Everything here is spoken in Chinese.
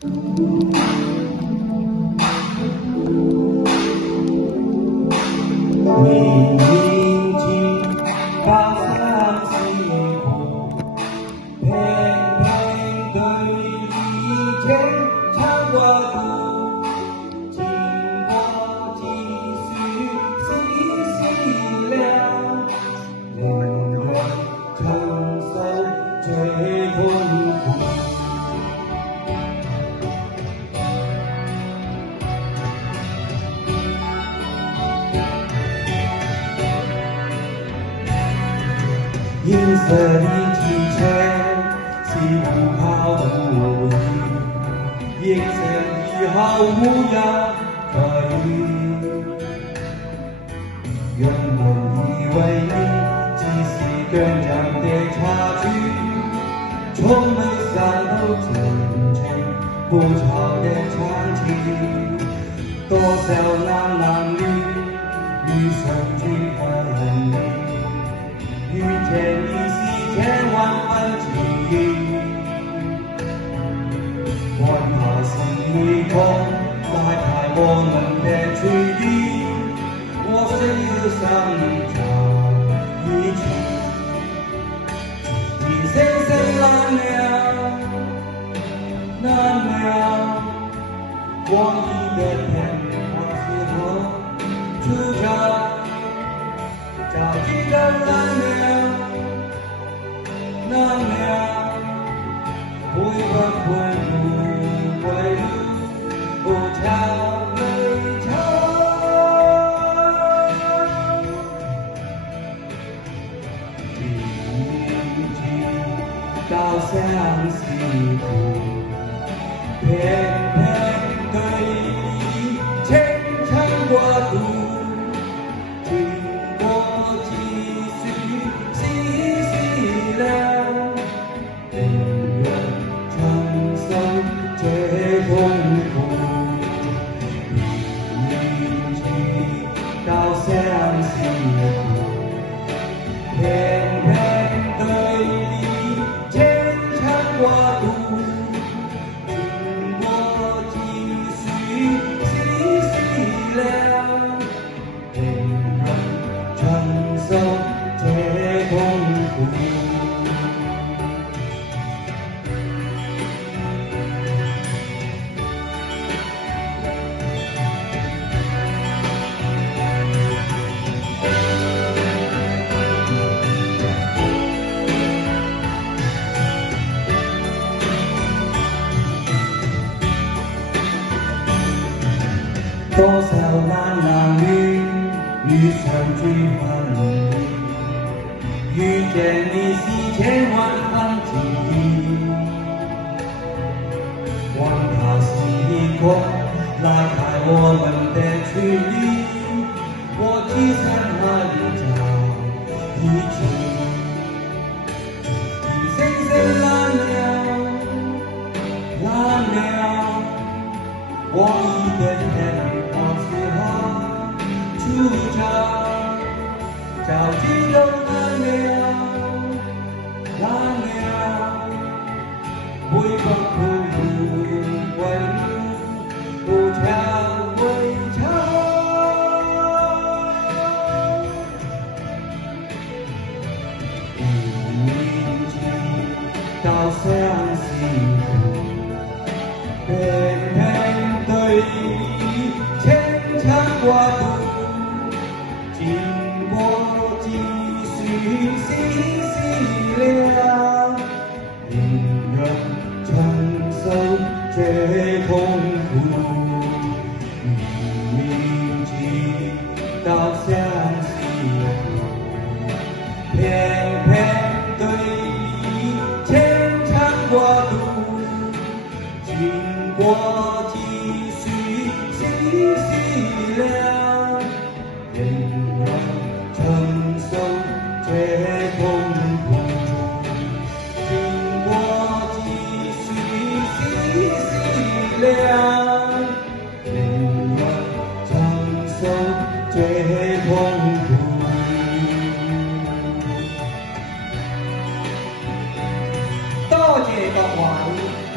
ยิ่งเสรีที่แท้สีภูเขายิ่งเสรีเฮาหูยาไปยังบ่มีไว้นี้ที่สิเกินจากเดชาที่ชมไม่สานเอาเถิดผู้ชาวเดชาที่多少男男女女生聚欢喜遇见你是千万分之一管他是逆风拉开我们的距离我是有上场一起你深深蓝了那么我一个天我是我主角找几个蓝了那么会不会路会路不跳没跳一起到相思湖偏偏对牵肠挂肚经过几许细细了宁愿承受这痛苦一起到相思湖偏偏对牵肠挂肚经过几许细细了宁愿承受这痛苦多少男男女女相聚欢喜遇见你是千万分之一管他是逆风拉开我们的距离我计算哪里找一起你深深蓝了蓝了我一个天主角找几个蓝了蓝了会不会路会路不跳会跳一起到相思湖偏偏对牵肠挂肚经过几许细细了宁愿承受这痛苦一起到相思湖偏偏对牵肠挂肚经过几许细细了宁愿承受这痛苦经过几许细细了宁愿承受这痛苦多謝各位